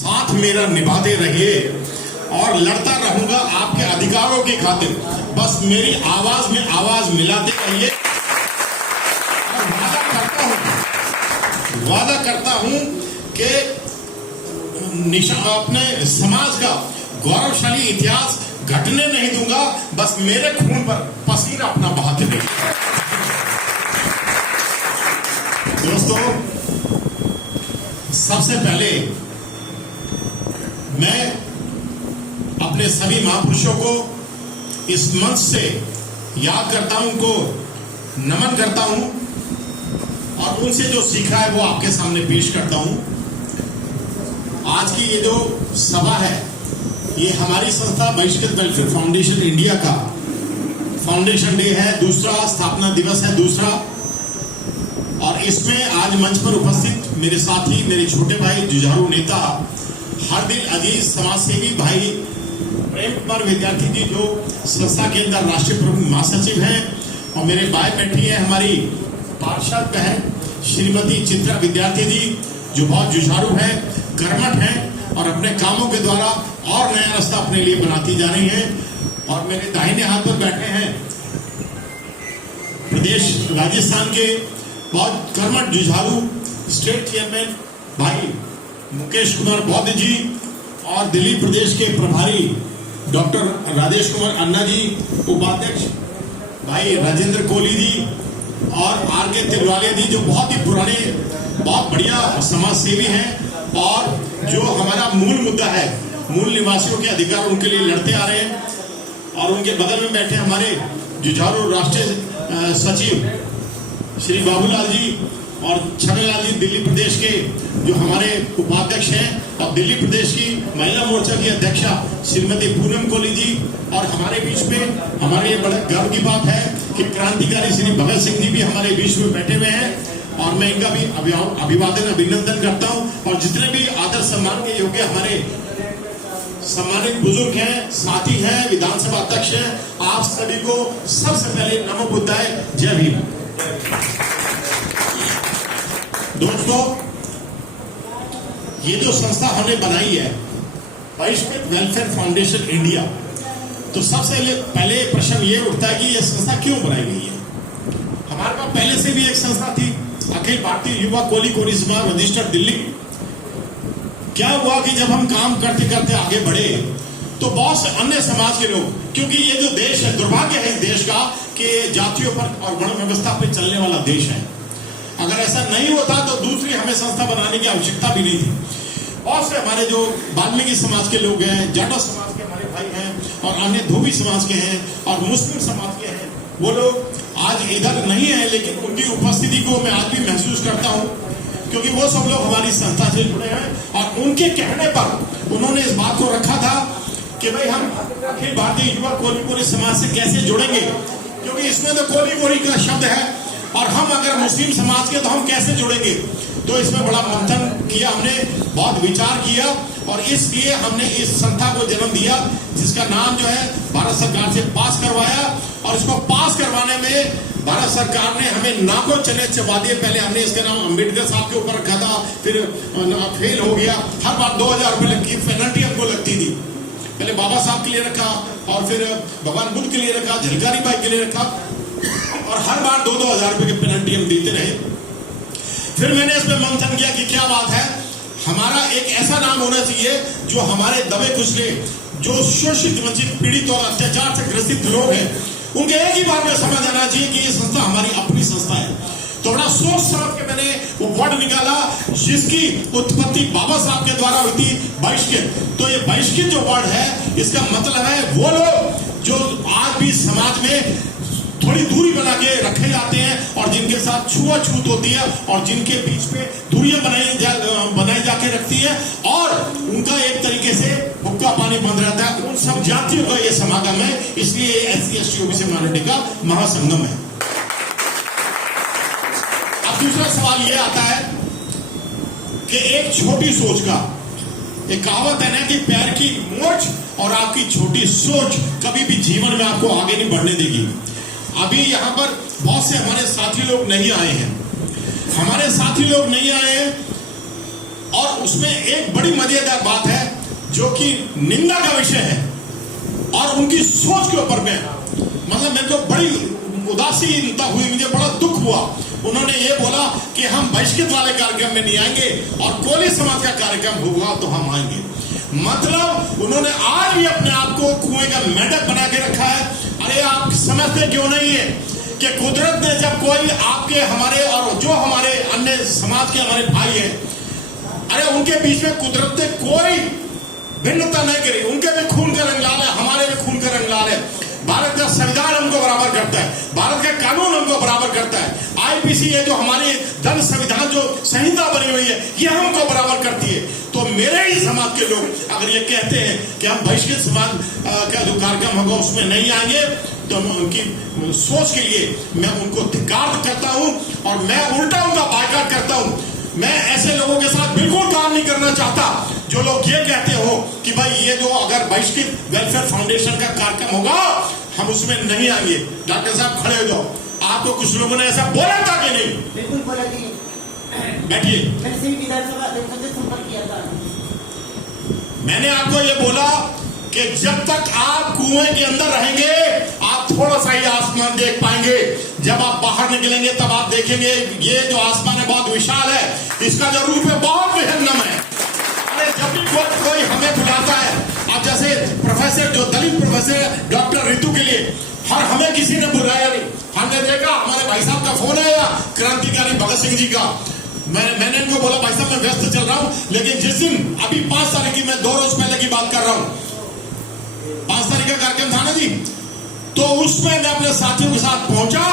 साथ मेरा निभाते रहिए और लड़ता रहूंगा आपके अधिकारों की खातिर। बस मेरी आवाज में आवाज मिलाते रहिए और वादा करता हूं कि अपने समाज का गौरवशाली इतिहास घटने नहीं दूंगा। बस मेरे खून पर पसीना अपना बहाते रहिए। दोस्तों, सबसे पहले मैं अपने सभी महापुरुषों को इस मंच से याद करता हूं, उनको नमन करता हूं और उनसे जो सीखा है वो आपके सामने पेश करता हूं। आज की ये जो सभा है, ये हमारी संस्था बहिष्कृत वेलफेयर फाउंडेशन इंडिया का फाउंडेशन डे है, दूसरा स्थापना दिवस है दूसरा। और इसमें आज मंच पर उपस्थित मेरे साथी, मेरे छोटे भाई, जुझारू नेता, हर दिल अजीज समाजसेवी भाई प्रेम कुमार विद्यार्थी जी, जो संस्था के अंदर राष्ट्रीय प्रमुख महासचिव हैं, और मेरे बाएं बैठी है हमारी पार्षद बहन श्रीमती चित्रा विद्यार्थी जी, जो बहुत जुझारू है, कर्मठ है और अपने कामों के द्वारा और नया रास्ता अपने लिए बनाती जा रही है। और मेरे दाहिने हाथ पर बैठे हैं प्रदेश राजस्थान के बहुत कर्मठ जुझारू स्टेट चेयरमैन भाई मुकेश कुमार बौद्ध जी, और दिल्ली प्रदेश के प्रभारी डॉक्टर राजेश कुमार अन्ना जी, उपाध्यक्ष भाई राजेंद्र कोहली जी, और आर के तिलवालिया जी, जो बहुत ही पुराने बहुत बढ़िया समाज सेवी हैं और जो हमारा मूल मुद्दा है, मूल निवासियों के अधिकार, उनके लिए लड़ते आ रहे हैं। और उनके बगल में बैठे हमारे जुझारू राष्ट्रीय सचिव श्री बाबूलाल जी और छगनलाल जी, दिल्ली प्रदेश के जो हमारे उपाध्यक्ष हैं, और दिल्ली प्रदेश की महिला मोर्चा की अध्यक्षा श्रीमती पूनम कोहली जी। और हमारे बीच में हमारे ये बड़े गर्व की बात है कि क्रांतिकारी श्री भगत सिंह जी भी हमारे बीच में बैठे हुए हैं, और मैं इनका भी अभिवादन अभिनंदन करता हूं। और जितने भी आदर सम्मान के योग्य हमारे सम्मानित बुजुर्ग हैं, साथी हैं, विधानसभा अध्यक्ष हैं, आप सभी को सबसे पहले नमो बुद्धाय, जय भीम। दोस्तों, ये जो संस्था हमने बनाई है बहिष्कृत वेलफेयर फाउंडेशन इंडिया, तो सबसे पहले प्रश्न ये उठता है कि यह संस्था क्यों बनाई गई है। हमारे पास पहले से भी एक संस्था थी, अखिल भारतीय युवा कोली कोरी समाज रजिस्टर्ड दिल्ली। क्या हुआ कि जब हम काम करते करते आगे बढ़े तो बहुत से अन्य समाज के लोग, क्योंकि ये जो देश है, दुर्भाग्य है इस देश का कि जातियों पर और वर्ण व्यवस्था पर चलने वाला देश है। अगर ऐसा नहीं होता तो दूसरी हमें संस्था बनाने की आवश्यकता भी नहीं थी। और से हमारे जो वाल्मीकि समाज के लोग हैं, जाटो समाज के हमारे भाई हैं, और अन्य धोबी समाज के हैं और मुस्लिम समाज के हैं, वो लोग आज इधर नहीं है, लेकिन उनकी उपस्थिति को मैं आज भी महसूस करता हूं, क्योंकि वो सब लोग हमारी संस्था से जुड़े हैं। और उनके कहने पर उन्होंने इस बात को रखा था कि भाई हम अखिल भारतीय युवा कोली कोरी समाज से कैसे जुड़ेंगे, क्योंकि इसमें तो कोली कोरी का शब्द है, और हम अगर मुस्लिम समाज के तो हम कैसे जुड़ेंगे। तो इसमें बड़ा मंथन किया हमने, बहुत विचार किया, और इसलिए हमने इस संस्था को जन्म दिया, जिसका नाम जो है भारत सरकार से पास करवाया। और इसको पास करवाने में भारत सरकार ने हमें नाको चने चबा दिए। पहले हमने इसका नाम अम्बेडकर साहब के ऊपर रखा था, फिर फेल हो गया। हर बार 2000 रुपए की पेनल्टी हमको लगती थी। पहले बाबा साहब के लिए रखा, और फिर भगवान बुद्ध के लिए रखा, झलकारी बाई के लिए रखा, और हर बार 2-2 हजार रुपए की पेनल्टी हम देते रहे। फिर मैंने इसमें मंथन किया कि क्या बात है, हमारा एक ऐसा नाम होना चाहिए जो हमारे दबे कुचले, जो शोषित वंचित पीड़ित और अत्याचार से ग्रसित लोग हैं, उनके एक ही बार में समझ आना चाहिए कि ये संस्था हमारी अपनी संस्था है। तो बड़ा सोच समझ के मैंने वो वर्ड निकाला, जिसकी उत्पत्ति बाबा साहब के द्वारा हुई थी, बहिष्कृत। तो ये बहिष्कृत जो वर्ड है, इसका मतलब है वो लोग जो आज भी समाज में थोड़ी दूरी बना के रखे जाते हैं, और जिनके साथ छुआछूत होती है, और जिनके बीच में दूरियां बनाई जाके रखती है, और उनका एक तरीके से हुक्का पानी बंद रहता है। उन सब जातियों का ये समागम है, इसलिए SC/ST OBC माइनॉरिटी का महासंगम है। अब दूसरा सवाल ये आता है कि एक छोटी सोच का, एक कहावत है ना कि पैर की मोच और आपकी छोटी सोच कभी भी जीवन में आपको आगे नहीं बढ़ने देगी। अभी यहाँ पर बहुत से हमारे साथी लोग नहीं आए हैं, हमारे साथी लोग नहीं आए हैं और उसमें एक बड़ी मजेदार बात है जो कि निंदा का विषय है और उनकी सोच के ऊपर में मतलब मेरे को बड़ी उदासीनता हुई, मुझे बड़ा दुख हुआ। उन्होंने ये बोला कि हम बहिष्कृत वाले कार्यक्रम में नहीं आएंगे और कोली समाज का कार्यक्रम हुआ तो हम आएंगे। मतलब उन्होंने आज भी अपने आप को कुएं का मेंढक बना के रखा है। अरे आप समझते क्यों नहीं है कि कुदरत ने जब कोई आपके हमारे और जो हमारे अन्य समाज के हमारे भाई हैं, अरे उनके बीच में कुदरत ने कोई भिन्नता नहीं करी। उनके भी खून का रंग लाल है, हमारे भी खून का रंग लाल है। भारत का संविधान हमको बराबर करता है, भारत का कानून हमको बराबर करता है। आईपीसी है जो हमारी दंड संविधान जो संहिता बनी हुई है, ये हमको बराबर करती है। तो मेरे ही समाज के लोग अगर ये कहते हैं कि हम बहिष्कृत समाज का जो कार्यक्रम होगा उसमें नहीं आएंगे, तो मैं उनकी सोच के लिए मैं उनको धिक्कार करता हूं और मैं उल्टा उनका बायकॉट करता हूं। मैं ऐसे लोगों के साथ बिल्कुल काम नहीं करना चाहता जो लोग ये कहते हो कि भाई ये जो अगर बहिष्कृत वेलफेयर फाउंडेशन का कार्यक्रम होगा हम उसमें नहीं आएंगे। डॉक्टर साहब खड़े हो जाओ, आपको कुछ लोगों ने ऐसा बोला था कि नहीं? बिल्कुल बोला कि बैठिए। मैंने आपको ये बोला कि जब तक आप कुएं के अंदर रहेंगे आप थोड़ा सा ही आसमान देख पाएंगे। जब आप बाहर निकलेंगे तब आप देखेंगे ये जो आसमान है बहुत विशाल है, इसका जो रूप है बहुत विहंगम है। अरे जब भी कोई हमें बुलाता है, अब जैसे प्रोफेसर जो दलित प्रोफेसर डॉक्टर रितु के लिए हमें किसी ने बुलाया नहीं। हमने देखा हमारे भाई साहब का फोन आया, क्रांतिकारी भगत सिंह जी का। मैंने इनको बोला भाई साहब मैं व्यस्त चल रहा हूं, लेकिन जिस दिन अभी 5 तारीख की, मैं 2 रोज पहले की बात कर रहा हूं, 5 तारीख का कार्यक्रम था ना जी, तो उसमें मैं अपने साथियों के साथ पहुंचा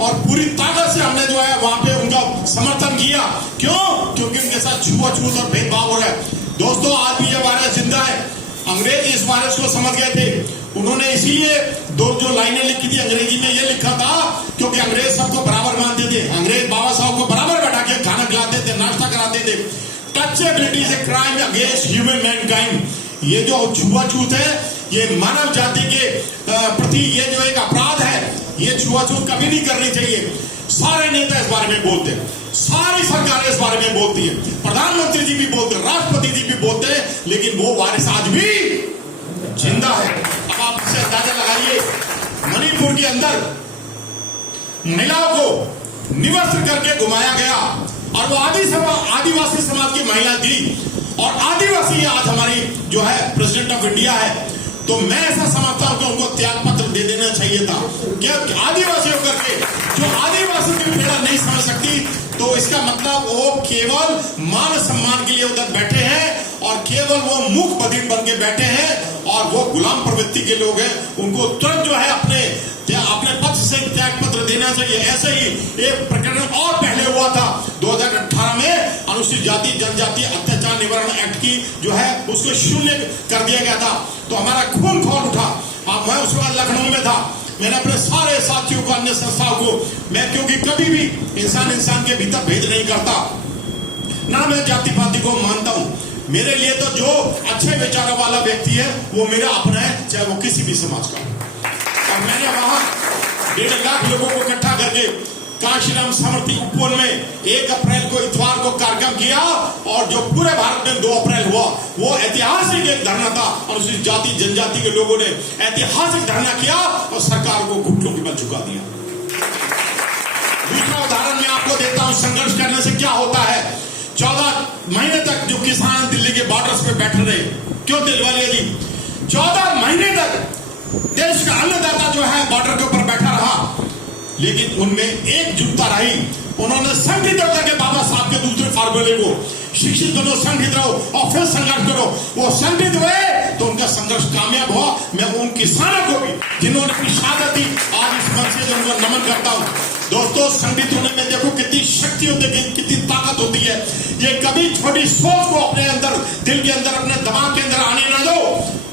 और पूरी ताकत से हमने जो है वहां पे उनका समर्थन किया। क्यों? क्योंकि उनके साथ छुआछूत और भेदभाव हो रहा है। दोस्तों आज भी ये वायरस जिंदा है। अंग्रेज इस वायरस को समझ गए थे, उन्होंने इसीलिए 2 जो लाइनें लिखी थी अंग्रेजी में, ये लिखा था क्योंकि अंग्रेज सबको बराबर मानते थे। अंग्रेज बाबा साहब को बराबर बैठा के खाना खिलाते थे, नाश्ता कराते थे। Touchability is a crime against human mankind. ये जो छुआछूत है ये मानव जाति के प्रति ये जो एक अपराध है, ये छुआछूत कभी नहीं करनी चाहिए। सारे नेता इस बारे में बोलते हैं, सारी सरकारें इस बारे में बोलती है, प्रधानमंत्री जी भी बोलते हैं, राष्ट्रपति जी भी बोलते हैं, लेकिन वो वायरस आज भी जिंदा है। अब आप इससे अंदाजा लगाइए, मणिपुर के अंदर महिलाओं को निवस्त्र करके घुमाया गया और वो आदिवासी समाज की महिला थी और आदिवासी आज हमारी जो है प्रेसिडेंट ऑफ इंडिया है। तो मैं ऐसा समझता हूं कि उनको त्याग पत्र दे देना चाहिए था। क्या आदिवासी होकर के जो आदिवासी की पीड़ा नहीं समझ सकती, तो इसका मतलब वो केवल मान सम्मान के लिए उधर बैठे हैं और केवल वो मुख बधिर बन के बैठे हैं और वो गुलाम प्रवृत्ति के लोग हैं। उनको तुरंत जो है अपने पद से त्याग पत्र देना चाहिए। ऐसे ही एक प्रकरण और पहले हुआ था 2018 में, अनुसूचित जाति जनजाति अत्याचार निवारण एक्ट की जो है उसको शून्य कर दिया गया था। तो हमारा खून खौल उठा। अब मैं उस वक्त लखनऊ में था, मैंने अपने सारे साथियों को, अन्य संस्थाओं को, मैं क्योंकि कभी भी इंसान के भीतर भेद नहीं करता, ना मैं जाति पाति को मानता हूं। मेरे लिए तो जो अच्छे विचारों वाला व्यक्ति है वो मेरा अपना है, चाहे वो किसी भी समाज का। और मैंने वहां 1.5 लाख लोगों को इकट्ठा करके काशीराम समृद्धि उपवन में 1 अप्रैल को इतवार को कार्यक्रम किया और जो पूरे भारत में 2 अप्रैल हुआ वो ऐतिहासिक एक धरना था। अनुसूचित जाति जनजाति के लोगों ने ऐतिहासिक धरना किया और सरकार को घुटनों के बल झुका दिया। दूसरा उदाहरण मैं आपको देता हूं, संघर्ष करने से क्या होता है। 14 महीने तक जो किसान दिल्ली के बॉर्डर्स पे बैठे रहे, क्यों दिलवालिया जी? 14 महीने तक देश का अन्नदाता जो है बॉर्डर के ऊपर बैठा रहा, लेकिन उनमें एकजुटता रही। उन्होंने संगठित होकर के बाबा साहब के दूसरे फार्मूले को, शिक्षित बनो, संगठित रहो और फिर संघर्ष करो, वो संगठित हुए तो उनका संघर्ष कामयाब हुआ। मैं उन किसानों को भी जिन्होंने अपनी शहादत दी, आज इस मंच से उनको नमन करता हूं। दोस्तों संगठित होने में देखो कितनी शक्ति होती है, कितनी ताकत होती है। ये कभी छोटी सोच को अपने अंदर, दिल के अंदर, अपने दिमाग के अंदर आने ना दो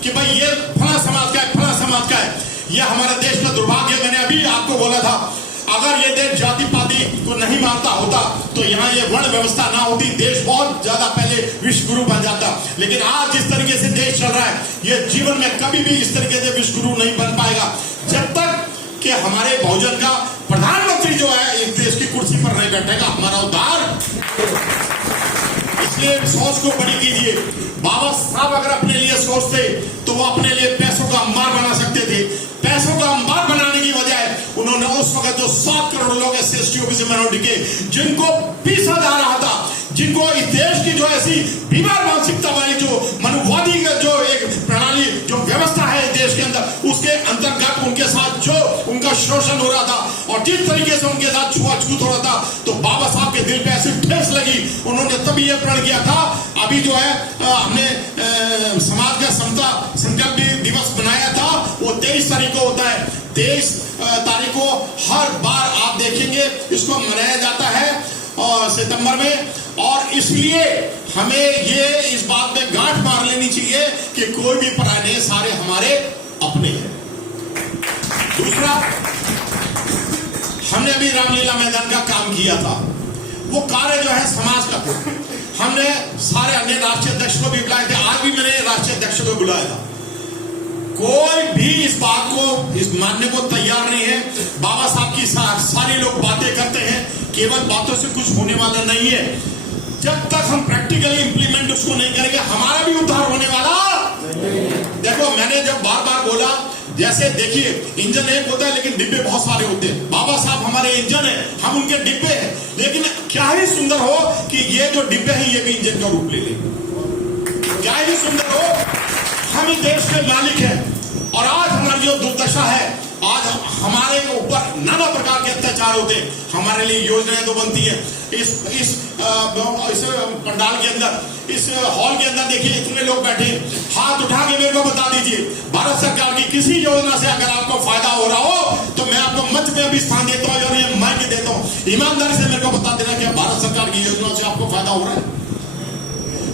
कि भाई ये फला समाज का है, फला समाज का है। यह हमारे देश का दुर्भाग्य है। मैंने अभी आपको बोला था, अगर ये देश जाति पाति को नहीं मानता होता तो यहाँ ये वर्ण व्यवस्था ना होती, देश बहुत ज्यादा पहले विश्व गुरु बन जाता। लेकिन आज जिस तरीके से देश चल रहा है, ये जीवन में कभी भी इस तरीके से विश्व गुरु नहीं बन पाएगा जब तक कि हमारे बहुजन का प्रधानमंत्री जो है इस देश की कुर्सी पर नहीं बैठेगा। हमारा उद्धार इसलिए सोच को बड़ी कीजिए। बाबा साहब अगर अपने लिए सोचते तो वो अपने लिए पैसों का अंबार बना सकते थे। पैसों का अंबार बनाने की वजह उन्होंने उस वक्त जो 7 करोड़ लोग SC OBC माइनॉरिटी के जिनको पीसा जा रहा था, जिनको इस देश की जो ऐसी बीमार मानसिकता वाली जो मनुवादी का जो एक प्रणाली जो व्यवस्था है देश के अंदर, उसके अंतर्गत उनके साथ जो उनका शोषण हो रहा था और जिस तरीके से उनके साथ छुआछूत हो रहा था, तो बाबा साहब के दिल पे ऐसी ठेस लगी, उन्होंने तभी यह प्रण किया था। अभी जो है हमने समाज का समता संकल्प दिवस बनाया था, वो 23 तारीख को होता है। 23 तारीख को हर बार आप देखेंगे इसको मनाया जाता है सितंबर में, और इसलिए हमें ये इस बात में गांठ मार लेनी चाहिए कि कोई भी पराया नहीं, सारे हमारे अपने हैं। दूसरा, हमने अभी रामलीला मैदान का काम किया था, वो कार्य जो है समाज का था। हमने सारे अन्य राष्ट्रीय अध्यक्ष को भी बुलाए थे, आज भी मैंने राष्ट्रीय अध्यक्ष को बुलाया था। कोई भी इस बात को मानने को तैयार नहीं है। बाबा साहब की सारी लोग बातें करते हैं, केवल बातों से कुछ होने वाला नहीं है। जब तक हम प्रैक्टिकली इंप्लीमेंट उसको नहीं करेंगे, हमारा भी उद्धार होने वाला नहीं। देखो, मैंने जब बार बार बोला, जैसे देखिए इंजन एक होता है लेकिन डिब्बे बहुत सारे होते हैं। बाबा साहब हमारे इंजन है, हम उनके डिब्बे हैं, लेकिन क्या ही सुंदर हो कि ये जो डिब्बे हैं ये भी इंजन का रूप ले ले। क्या ही सुंदर हो, हम ही देश के मालिक हैं। और आज हमारी जो दुर्दशा है, आज हमारे ऊपर नाना प्रकार के अत्याचार होते हैं। हमारे लिए योजनाएं तो बनती है। इस पंडाल के अंदर, इस हॉल के अंदर देखिए इतने लोग बैठे, हाथ उठा के मेरे को बता दीजिए, भारत सरकार की किसी योजना से अगर आपको फायदा हो रहा हो तो मैं आपको मंच में अभी स्थान देता हूँ और ये माइक देता हूँ। ईमानदारी से मेरे को बता देना कि भारत सरकार की योजना से आपको फायदा हो रहा है।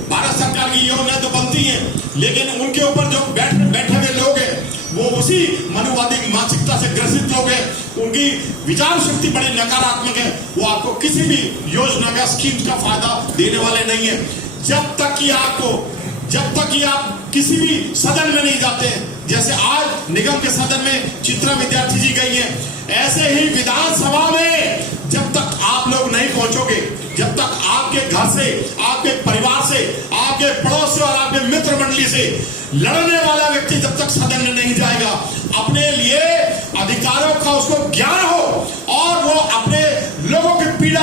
भारत सरकार की योजना तो बनती है, लेकिन उनके ऊपर जो बैठे हुए लोग हैं वो उसी मनुवादी मानसिकता से ग्रसित लोग हैं, उनकी विचार शक्ति बड़ी नकारात्मक है। वो आपको किसी भी योजना का, स्कीम का फायदा देने वाले नहीं है। जब तक कि आप किसी भी सदन में नहीं जाते हैं, जैसे आज निगम के सदन में चित्रा विद्यार्थी जी गई है, ऐसे ही विधानसभा में जब तक आप लोग नहीं पहुंचोगे, जब तक आपके घर से, आपके परिवार से, आपके पड़ोस से और आपके मित्र मंडली से लड़ने वाला व्यक्ति जब तक सदन में नहीं जाएगा, अपने लिए अधिकारों का उसको ज्ञान हो और वो अपने लोगों की पीड़ा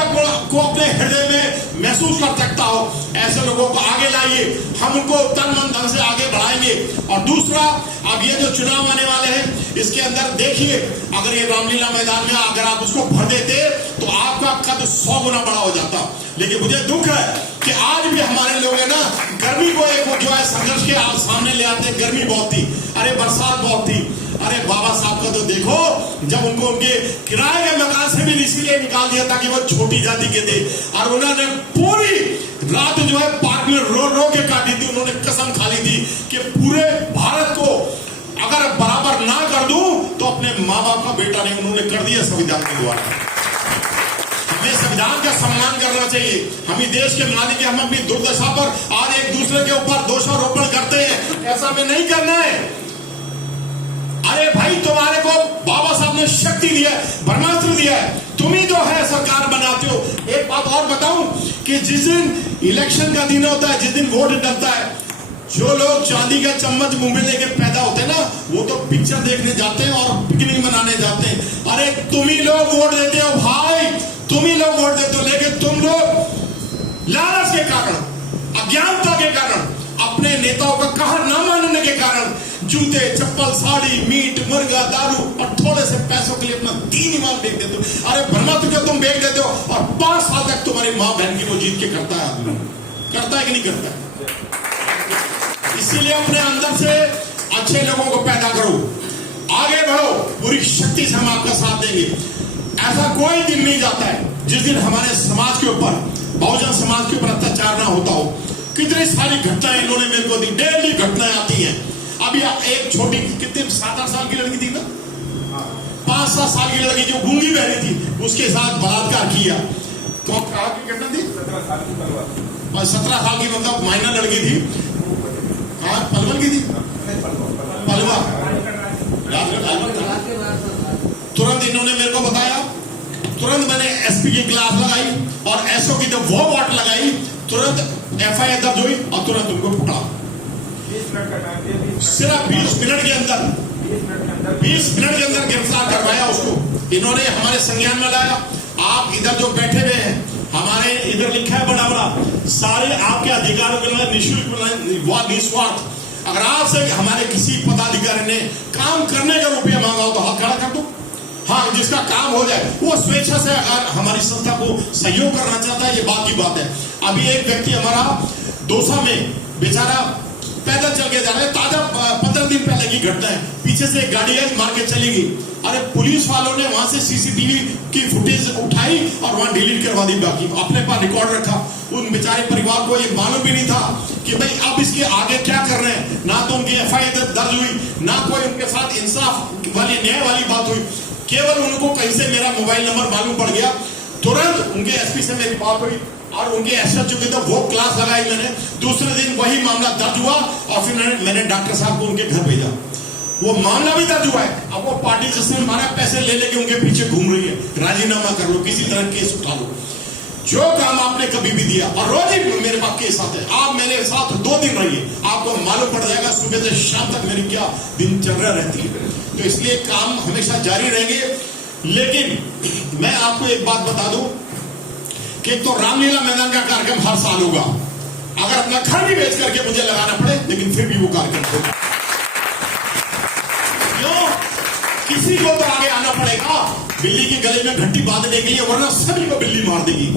को अपने हृदय में महसूस कर सकता हो, ऐसे लोगों को आगे लाइए। हम उनको तन मन धन से आगे बढ़ाएंगे। और दूसरा, अब ये जो चुनाव आने वाले हैं, इसके अंदर देखिए, अगर ये रामलीला मैदान में अगर आप उसको भर देते तो आपका कद 100 गुना बड़ा हो जाता। लेकिन मुझे दुख है कि आज भी हमारे लोग है ना, गर्मी को एक जो है संघर्ष के सामने ले आते हैं। गर्मी बहुत थी, अरे बरसात बहुत थी, अरे बाबा साहब का तो देखो, जब उनको उनके किराए के मकान से भी इसीलिए निकाल दिया था कि वो छोटी जाति के थे, और उन्होंने पूरी रात जो है पार्क में रो के काटी थी। उन्होंने कसम खा ली थी कि पूरे भारत को अगर बराबर ना कर दूं तो अपने माँ बाप का बेटा नहीं। उन्होंने कर दिया संविधान के द्वारा। हमें संविधान का सम्मान करना चाहिए। हम ही देश के मालिक हैं, हम अपनी दुर्दशा पर आज एक दूसरे के ऊपर दोषारोपण करते हैं, ऐसा हमें नहीं करना है। अरे भाई, तुम्हारे को बाबा साहब ने शक्ति दिया है, ब्रह्मास्त्र दिया है, तुम ही जो है सरकार बनाते हो। एक बात और बताऊं कि जिस दिन इलेक्शन का दिन होता है, जिस दिन वोट डलता है, जो लोग चांदी का चम्मच मुंह में लेके पैदा होते हैं ना, वो तो पिक्चर देखने जाते हैं और पिकनिक मनाने जाते हैं। अरे तुम ही लोग वोट देते हो भाई, तुम ही लोग वोट देते हो, लेकिन तुम लोग लालच के कारण, अज्ञानता के कारण, अपने नेताओं का कहा ना मानने के कारण जूते, चप्पल, साड़ी, मीट, मुर्गा, दारू और थोड़े से पैसों के लिए अपना दीन ईमान बेच देते हो। अरे ब्रह्मास्त्र को तुम बेच देते हो और 5 साल तक तुम्हारी माँ बहन की वो जीत के करता है। आदमी करता है कि नहीं करता है? इसीलिए अपने अंदर से अच्छे लोगों को पैदा करो, आगे बढ़ो, पूरी शक्ति से हम आपका साथ देंगे। ऐसा कोई दिन नहीं जाता है जिस दिन हमारे समाज के ऊपर, बहुजन समाज के ऊपर अत्याचार ना होता हो। कितनी सारी घटनाएं इन्होंने मेरे को दी, डेली घटनाएं आती हैं। अभी एक छोटी, कितने 7-8 साल की लड़की थी ना, 5-7 साल की लड़की जो गूंगी बहरी थी, उसके साथ बलात्कार किया। तो कहा की घटना थी, 17 साल की मतलब माइनर लड़की थी। हाँ, पलवल की थी, पलवा। तुरंत इन्होंने मेरे को बताया, तुरंत मैंने एसपी की क्लास लगाई और एसओ की जब वो वाट लगाई, तुरंत FIR दर्ज हुई और तुरंत उनको पकड़ा। सिर्फ 20 मिनट के अंदर 20 मिनट के अंदर गिरफ्तार करवाया उसको। इन्होंने हमारे संज्ञान में लाया। आप इधर जो बैठे हुए हैं, हमारे इधर लिखा है बड़ा बड़ा, सारे आपके अधिकारों के लिए निःशुल्क निस्वार्थ। अगर आपसे हमारे किसी पदाधिकारी ने काम करने का रुपया मांगा हो तो हाथ खड़ा कर दो। हाँ, जिसका काम हो जाए वो स्वेच्छा से अगर हमारी संस्था को सहयोग करना चाहता है, ये बात की बात है। अभी एक व्यक्ति हमारा दौसा में बेचारा पैदल चल के जा रहा है, ताजा 15 दिन पहले की घटना है। पीछे से एक गाड़ी आई, मार के चली गई। अरे पुलिस वालों ने वहां से CCTV की फुटेज उठाई और वहां डिलीट करवा दी, बाकी अपने पास रिकॉर्ड रखा। उन बेचारे परिवार को ये मालूम भी नहीं था कि भाई अब इसके आगे क्या कर रहे हैं। ना तो उनकी FIR दर्ज हुई, ना कोई उनके साथ इंसाफ वाली न्याय वाली बात हुई। केवल उनको कहीं से मेरा मोबाइल नंबर मालूम पड़ गया, तुरंत उनके SP से मेरी बात हुई और उनके SHO की तो वो क्लास लगाई मैंने। दूसरे दिन वही मामला दर्ज हुआ और फिर मैंने डॉक्टर साहब को उनके घर भेजा। वो मामला भी दर्ज हुआ है। अब वो पार्टी जिसने हमारा पैसे ले लेके उनके पीछे घूम रही है, राजीनामा कर लो, किसी तरह केस उठा लो। जो काम आपने कभी भी दिया, और रोज ही मेरे पास केस आते हैं, आप मेरे साथ 2 दिन रहिए, आपको मालूम पड़ जाएगा सुबह से शाम तक मेरी क्या दिनचर्या रहती है। तो इसलिए काम हमेशा जारी रहेंगे। लेकिन मैं आपको एक बात बता दूं कि तो रामलीला मैदान का कार्यक्रम हर साल होगा, अगर अपना घर भी बेच करके मुझे लगाना पड़े, लेकिन फिर भी वो कार्यक्रम होगा। क्यों? किसी को तो आगे आना पड़ेगा बिल्ली के गले में घंटी बांधने के लिए, वरना सभी को बिल्ली मार देगी।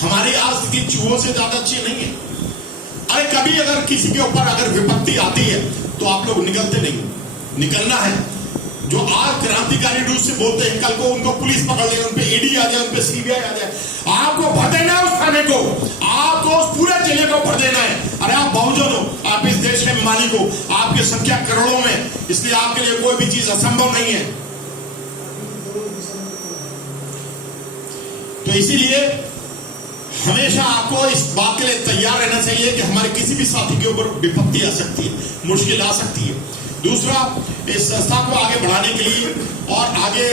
हमारी आज स्थिति चूहों से ज्यादा अच्छी नहीं है। अरे कभी अगर किसी के ऊपर अगर विपत्ति आती है तो आप लोग निकलते नहीं, निकलना है। जो आज क्रांतिकारी रूप से बोलते हैं, कल को उनको पुलिस पकड़ ले, उनपे ED आ जाए, उनपे CBI आ जाए, आपको भर देना है उस थाने को, आपको उस पूरे जिले को भर देना है। अरे आप बहुजन हो, आप इस देश के मालिक हो, आपकी संख्या करोड़ों में, इसलिए आपके लिए कोई भी चीज असंभव नहीं है। तो इसीलिए हमेशा आपको इस बात के लिए तैयार रहना चाहिए कि हमारे किसी भी साथी के ऊपर विपत्ति आ सकती है, मुश्किल आ सकती है। दूसरा, इस संस्था को आगे बढ़ाने के लिए और आगे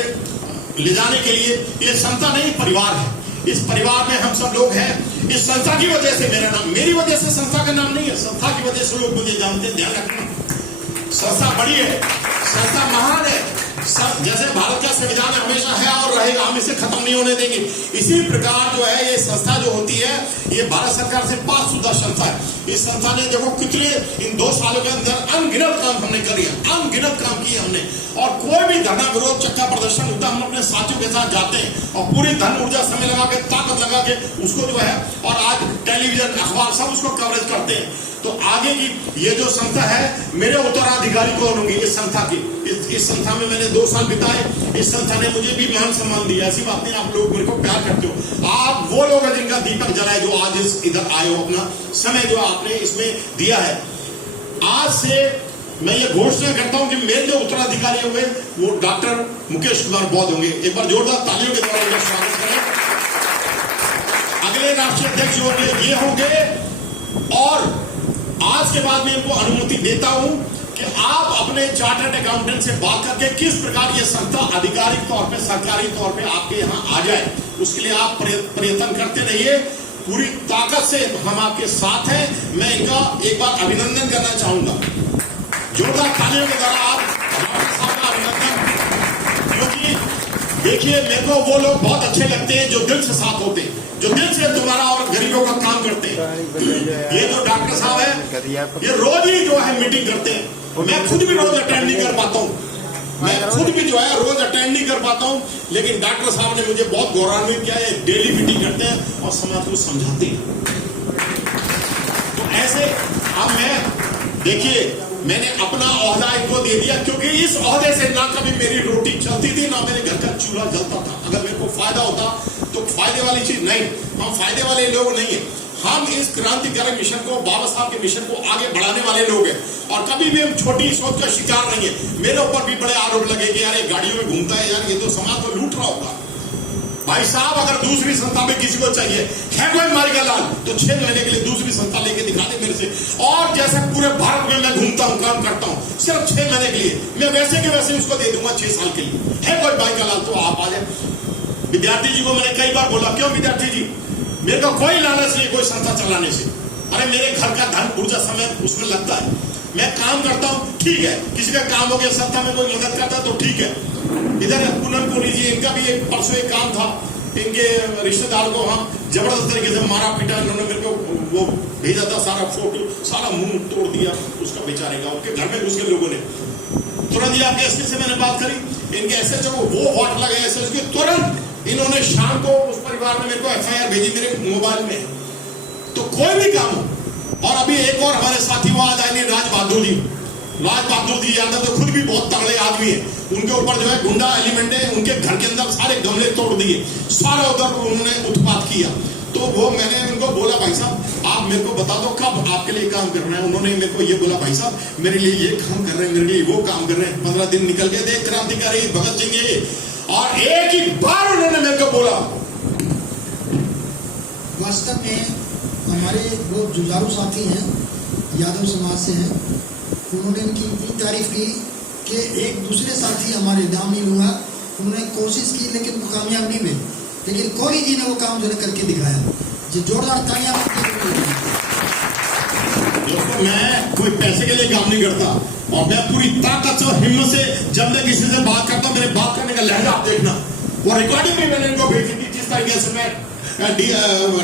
ले जाने के लिए, ये संस्था नहीं परिवार है। इस परिवार में हम सब लोग हैं। इस संस्था की वजह से मेरा नाम, मेरी वजह से संस्था का नाम नहीं है, संस्था की वजह से लोग मुझे जानते हैं। ध्यान रखना, संस्था बड़ी है, संस्था महान है। सब जैसे भारत का संविधान हमेशा है और रहेगा, हम इसे खत्म नहीं होने देंगे। इसी प्रकार जो है ये संस्था जो होती है, ये भारत सरकार से पास शुदा संस्था है। इस संस्था ने देखो कितने इन 2 सालों के अंदर अनगिनत काम हमने कर लिया, अनगिनत काम किए हमने। और कोई भी धरना विरोध चक्का प्रदर्शन होता, हम अपने साथियों के साथ जाते हैं और पूरी धन ऊर्जा समय लगा के, ताकत लगा के उसको जो है, और आज टेलीविजन अखबार सब उसको कवरेज करते हैं। तो आगे की ये जो संस्था है, मेरे उत्तराधिकारी कौन होंगे इस संस्था के? इस संस्था में मैंने 2 साल बिताए। इस संस्था ने मुझे भी मान सम्मान दिया। ऐसी बात नहीं, आप लोग मेरे को प्यार करते हो। आप वो लोग हैं जिनका दीपक जलाए, जो आज इधर आए हो, अपना समय जो आपने इसमें दिया है। आज से मैं ये घोषणा करता हूं कि मेरे जो उत्तराधिकारी होंगे वो डॉक्टर मुकेश कुमार बौद्ध होंगे। एक बार जोरदार तालियों के द्वारा उनका स्वागत करें। अगले राष्ट्रीय अध्यक्ष जो होंगे ये होंगे। और आज के बाद मैं इनको अनुमति देता हूं कि आप अपने चार्टर्ड अकाउंटेंट से बात करके किस प्रकार ये संस्था आधिकारिक तौर पे, सरकारी तौर पे आपके यहाँ आ जाए, उसके लिए आप प्रयत्न करते रहिए। पूरी ताकत से हम आपके साथ हैं। मैं इनका एक बार अभिनंदन करना चाहूंगा, जोरदार तालियों के द्वारा आप सबका अभिनंदन। क्योंकि देखिए, मेरे को वो लोग बहुत अच्छे लगते हैं जो दिल से साथ होते हैं, जो दिल से तुम्हारा और गरीबों का काम करते हैं। ये जो डॉक्टर साहब है, ये रोज ही जो है मीटिंग करते हैं। मैं खुद भी रोज अटेंड नहीं कर पाता हूँ, मैं खुद भी जो है रोज अटेंड नहीं कर पाता हूँ, लेकिन डॉक्टर साहब ने मुझे बहुत गौरवान्वित किया है। डेली मीटिंग करते हैं और समाज को समझाते हैं। तो ऐसे अब मैं देखिए, मैंने अपना ओहदा इनको दे दिया, क्योंकि इस ओहदे से ना कभी मेरी रोटी चलती थी, ना मेरे घर का चूल्हा जलता था। अगर मेरे को फायदा होता तो फायदे वाली चीज नहीं, हम फायदे वाले लोग नहीं है। हम इस क्रांतिकारी मिशन को, बाबा साहब के मिशन को आगे बढ़ाने वाले लोग हैं। और कभी भी हम छोटी सोच का शिकार नहीं है। मेरे ऊपर भी बड़े आरोप लगे कि यार ये गाड़ियों में घूमता है, यार ये तो समाज को लूट रहा होगा। भाई साहब, अगर दूसरी संस्था में किसी को चाहिए है कोई मारिका लाल, तो 6 महीने के लिए दूसरी संस्था लेके दिखा दे मेरे से। और जैसे पूरे भारत में मैं घूमता हूँ, काम करता हूँ, सिर्फ 6 महीने के लिए मैं वैसे के वैसे उसको दे दूंगा 6 साल के लिए। है कोई मारिका लाल तो आप आ जाए। विद्यार्थी जी को मैंने कई बार बोला, क्यों विद्यार्थी जी, मेरे को कोई लालच नहीं कोई संस्था चलाने से। अरे मेरे घर का धन ऊर्जा समय उसमें लगता है, मैं काम करता हूँ, ठीक है, किसी का काम हो गया, संस्था में कोई मदद करता तो ठीक है। इधर पूनम को लीजिए, इनका भी एक परसों एक काम था, इनके रिश्तेदार को हम जबरदस्त तरीके से मारा पीटा, इन्होंने मेरे को वो भेजा था सारा फोटो, सारा मुंह तोड़ दिया उसका बेचारे का, उनके घर में घुस के लोगों ने। तुरंत ही आपके एसपी से मैंने बात करी, इनके एसएचओ को वो हॉट लगे एसएचओ के, तुरंत इन्होंने शाम को उस परिवार ने मेरे को एफआईआर भेजी मेरे मोबाइल में। तो कोई भी काम हो, और अभी एक और हमारे साथी वो आज आएंगे, राज बहादुर जी यादव तो खुद भी बहुत तगड़े आदमी है, उनके ऊपर जो है गुंडा एलिमेंट है, उनके घर के अंदर सारे गमले तोड़ दिए, सारा उधर उन्होंने उत्पात किया। तो वो मैंने उनको बोला भाई साहब आप मेरे को बता दो कब आपके लिए काम करना है। उन्होंने मेरे को ये बोला भाई साहब मेरे लिए ये काम कर रहे हैं, मेरे लिए वो काम कर रहे हैं। 15 दिन निकल गए थे, क्रांतिकारी भगत सिंह ये, और एक ही बार उन्होंने मेरे को बोला। वास्तव में हमारे वो जुझारू साथी हैं, यादव समाज से हैं, उन्होंने इनकी इतनी तारीफ की कि एक दूसरे साथी हमारे नाम नहीं लूंगा, उन्होंने कोशिश की लेकिन वो कामयाब नहीं हुए, लेकिन कोहली जी ने वो काम जो है करके दिखाया। जो जोरदार तालियां। दोस्तों मैं कोई पैसे के लिए काम नहीं करता, और मैं पूरी ताकत से और हिम्मत से जब मैं किसी से बात करता हूँ, मेरे बात करने का लहजा आप देखना, वो रिकॉर्डिंग भी मैंने इनको भेजी थी, जिस तरीके से मैं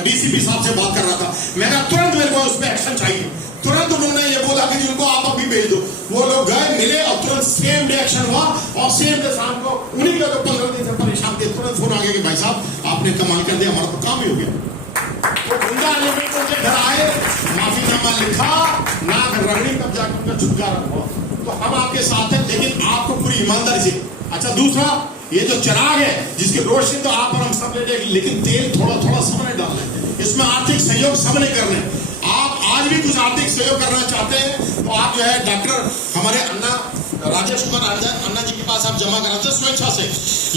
डीसीपी साहब से बात कर रहा था। मैंने तुरंत मेरे को उस पर एक्शन चाहिए, तुरंत उन्होंने ये बोला कि जिनको आप अभी भेज दो। वो लोग गए, मिले, और तुरंत सेम रिएक्शन हुआ, और सेम डे शाम को उन्हीं का 15 दिन से परेशान थे, तुरंत फोन आ गया कि भाई साहब आपने कमाल कर दिया, हमारा तो काम ही हो गया। तो गुंडा एलिमेंट उनके घर आए, माफीनामा लिखा, नाक रगड़ी, तब जाकर उनका छुटकारा हुआ। तो हम आपके साथ हैं, लेकिन आपको पूरी ईमानदारी से। अच्छा दूसरा, ये जो चिराग है जिसकी रोशनी तो आप और हम सब ले लेंगे, लेकिन तेल थोड़ा थोड़ा सबने डालना है, इसमें आर्थिक सहयोग सबने करना है। आप आज भी कुछ आर्थिक सहयोग करना चाहते हैं तो आप जो है डॉक्टर हमारे अन्ना राजेश कुमार अन्ना जी के पास आप जमा कराते हैं स्वेच्छा से,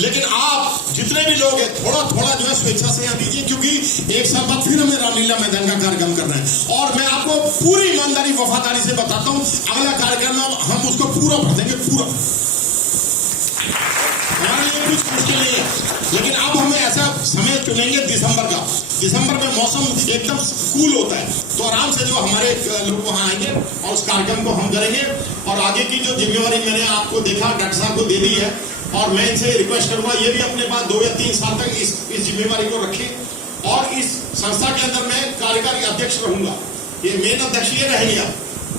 लेकिन आप जितने भी लोग हैं थोड़ा थोड़ा जो है स्वेच्छा से यहाँ दीजिए, क्योंकि एक साल बाद फिर हमें रामलीला मैदान का कार्यक्रम करना है। और मैं आपको पूरी ईमानदारी वफादारी से बताता हूँ, अगला कार्यक्रम में हम उसको पूरा भर देंगे, पूरा। हमारे लिए कुछ मुश्किल नहीं है, लेकिन अब हमें ऐसा समय चुनेंगे दिसंबर का। दिसंबर में मौसम एकदम कूल होता है, तो आराम से जो हमारे लोग वहाँ आएंगे और उस कार्यक्रम को हम करेंगे। और आगे की जो जिम्मेवारी मैंने आपको देखा डॉक्टर साहब को दे दी है, और मैं इनसे रिक्वेस्ट करूंगा ये भी अपने पास 2 या 3 साल तक इस जिम्मेवारी को रखें। और इस संस्था के अंदर मैं कार्यकारी अध्यक्ष रहूंगा, ये मेन अध्यक्ष ये रहेंगे, अब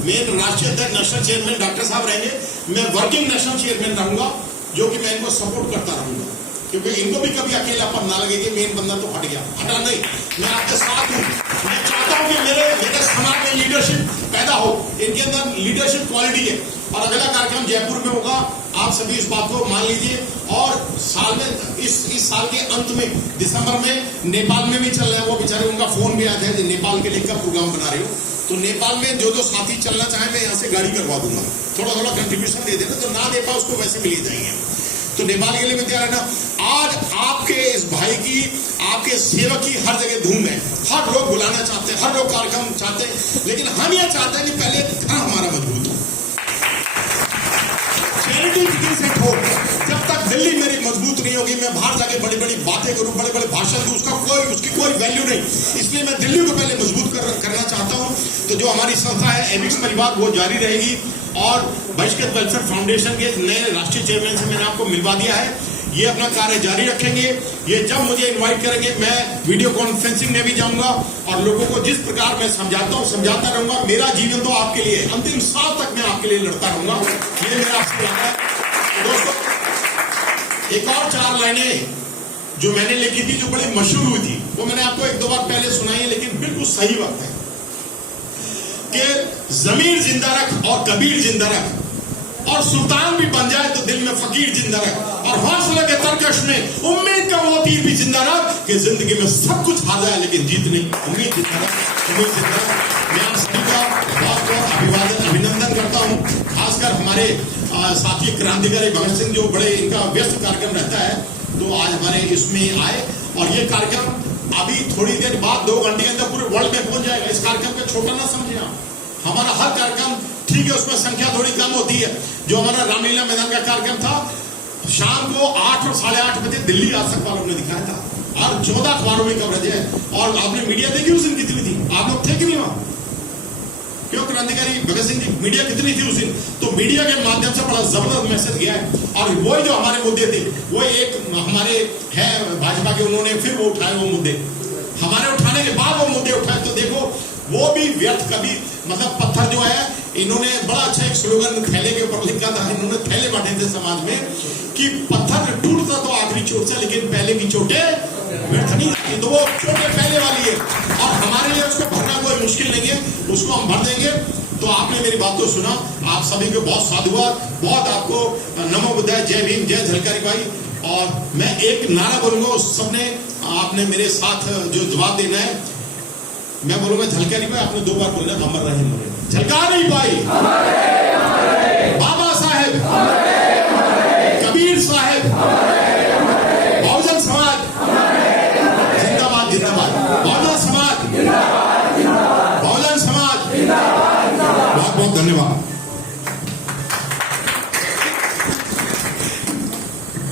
मेन राष्ट्रीय अध्यक्ष नेशनल चेयरमैन डॉक्टर साहब रहेंगे, मैं वर्किंग नेशनल चेयरमैन रहूंगा, जो कि मैं इनको सपोर्ट करता रहूंगा, क्योंकि इनको भी कभी अकेलापन ना लगे कि मेन बंदा तो हट गया, हटा नहीं, मैं आपके साथ हूँ। मैं चाहता हूँ कि मेरे समाज में लीडरशिप पैदा हो, इनके अंदर लीडरशिप क्वालिटी है। और अगला कार्यक्रम जयपुर में होगा, आप सभी इस बात को मान लीजिए। और साल में इस साल के अंत में दिसंबर में नेपाल में भी चल रहा है, वो बेचारे उनका फोन भी आया है नेपाल के लिए कब प्रोग्राम बना रहे हो, तो नेपाल में जो साथी चलना चाहे मैं यहाँ से गाड़ी करवा दूंगा, थोड़ा थोड़ा कंट्रीब्यूशन दे देना, तो ना दे पाए उसको वैसे मिल जाएंगे। तो नेपाल के लिए मैं तैयार रहना। आज आपके इस भाई की, आपके सेवक की हर जगह धूम है, हर लोग बुलाना चाहते हैं, हर लोग कार्यक्रम चाहते हैं, लेकिन हम ये चाहते हैं कि पहले घर हमारा मजबूत हो, चैरिटी सेट हो। जब तक दिल्ली मेरी मजबूत नहीं होगी, मैं बाहर जाके बड़ी बड़ी बातें करूं, बड़े बड़े भाषण दूं, उसकी कोई वैल्यू नहीं। इसलिए मैं दिल्ली को पहले मजबूत करना चाहता हूं। तो जो हमारी संस्था है एमिक्स परिवार, वो जारी रहेगी। और बहिष्कृत वेलफेयर फाउंडेशन के नए राष्ट्रीय चेयरमैन से मैंने आपको मिलवा दिया है, ये अपना कार्य जारी रखेंगे। ये जब मुझे इनवाइट करेंगे मैं वीडियो कॉन्फ्रेंसिंग में भी जाऊंगा, और लोगों को जिस प्रकार मैं समझाता हूँ समझाता रहूंगा। मेरा जीवन तो आपके लिए, अंतिम साल तक मैं आपके लिए लड़ता रहूंगा, ये मेरा आपसे वादा है। तो दोस्तों एक और 4 लाइनें जो मैंने लिखी थी, जो बड़ी मशहूर हुई थी, वो मैंने आपको 1-2 बार पहले सुनाई है, लेकिन बिल्कुल सही वक्त है कि जमीर जिंदा रख और कबीर जिंदा रख, और सुल्तान भी बन जाए तो दिल में फकीर जिंदा रख, और हौसले के तरकश में उम्मीद का वो तीर भी जिंदा रख कि जिंदगी में सब कुछ हार जाए लेकिन जीत नहीं, उम्मीद जिंदा रख, उम्मीद जिंदा रख। मैं आप सभी का बहुत बहुत अभिवादन अभिनंदन करता हूँ, खासकर हमारे साथी क्रांतिकारी भगत सिंह, जो बड़े इनका व्यस्त कार्यक्रम रहता है, तो आज हमारे इसमें आए। और ये कार्यक्रम अभी थोड़ी देर बाद 2 घंटे के अंदर पूरे वर्ल्ड में पहुंच जाएगा। इस कार्यक्रम को छोटा ना समझे आप, हमारा हर कार्यक्रम ठीक है, उसमें संख्या थोड़ी कम होती है। जो हमारा रामलीला मैदान का कार्यक्रम था, शाम को 8 और 8:30 बजे दिल्ली आज तक वालों ने दिखाया था, और 14 अखबारों में कवरेज है। और आपने मीडिया देखी उस दिन कितनी थी, आप लोग थे कि नहीं वहां? क्यों क्रांतिकारी भगत सिंह जी मीडिया कितनी थी उस दिन, तो मीडिया के माध्यम से बड़ा जबरदस्त मैसेज गया है। और वो जो हमारे मुद्दे थे, वो एक हमारे है भाजपा के, उन्होंने फिर वो उठाए वो मुद्दे, हमारे उठाने के बाद वो मुद्दे उठाए, तो देखो वो भी व्यर्थ कभी, मतलब पत्थर जो है, इन्होंने बड़ा अच्छा एक स्लोगन थैले के ऊपर लिखा था, इन्होंने थैले बांटे थे समाज में कि पत्थर टूटता तो आखिरी चोट से, लेकिन पहले की चोटें व्यर्थ नहीं आती, तो वो चोटें पहले वाली है और हमारे लिए उसको भरना कोई मुश्किल नहीं है, उसको हम भर देंगे। तो आपने मेरी बात को सुना, आप सभी को बहुत साधुवाद, बहुत आपको नमो बुद्धाय, जय भीम, जय झलकारी भाई। और मैं एक नारा बोलूंगा, उस सबने आपने मेरे साथ जो जवाब देना है, मैं बोलूंगा झलकारी भाई, आपने 2 बार बोलना, अमर रहे मरे, झलकारी भाई